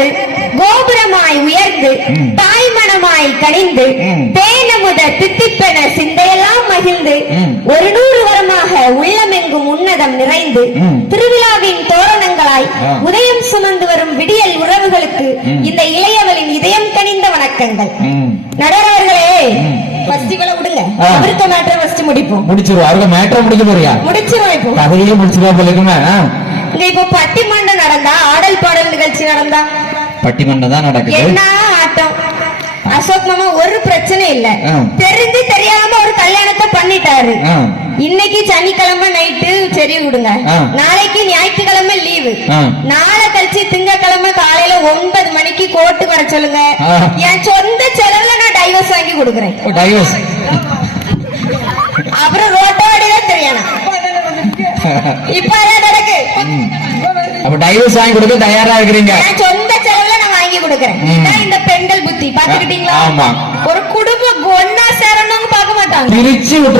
வளர்ந்து கோபுரமாய் உயர்ந்து தாய்மணமாய் கனிந்து தேனமுத தித்திப்பென சிந்தையெல்லாம் மகிழ்ந்து 100 வருமாக உள்ளமெங்கும் உன்னதம் நிறைந்து திருவிழாவின் தோரணங்களாய் உதயம் சுமந்து வரும் விடியல் உறவுகளுக்கு இந்த இளையவளின் இதயம் கனிந்த வணக்கங்கள். நடரார்களே, ஃபெஸ்டிவலை விடுங்க, அவருக்கு மேட்டர் ஃபர்ஸ்ட் முடிப்போம். முடிச்சிருவோம். அவருக்கு மேட்டர் முடிக்க போறியா? முடிச்சிருவோம். இப்போ கதையே முடிச்சிருவா போல இருக்குமே. இங்க இப்போ பட்டிமன்றம் நடந்தா, ஆடல் பாடல் நிகழ்ச்சி நடந்தா, பட்டிமன்றம் தான் நடக்குது. என்ன ஆட்டம்! அசோக் மாமா ஒரு பிரச்சனை இல்ல, தெரிஞ்சு தெரியாம ஒரு கல்யாணத்தை பண்ணிட்டாரு. இன்னைக்கு சனிக்கிழமை நைட்டு சரி விடுங்க, நாளைக்கு ஞாயிற்றுக்கிழமை லீவு, நாளை கழிச்சு திங்கக்கிழமை காலையில 9 மணிக்கு கோர்ட்டுக்கு வர சொல்லுங்க. என் சொந்த செலவுல நான் டைவர்ஸ் வாங்கி கொடுக்குறேன். அப்புறம் ரோட்டோடிதான் தெரியணும். இப்ப அதான் நடக்கு. அப்ப டைவர்ஸ் வாங்கி கொடுக்க தயாரா இருக்கிறீங்க? சொந்த செலவுல நான் வாங்கி கொடுக்குறேன். இந்த பெண்கள் புத்தி பாத்துக்கிட்டீங்களா? ஒரு குடும்பம் ஒன்னா சேரணும்னு பார்க்க மாட்டாங்க, பிரிச்சு விட்டுருவாங்க.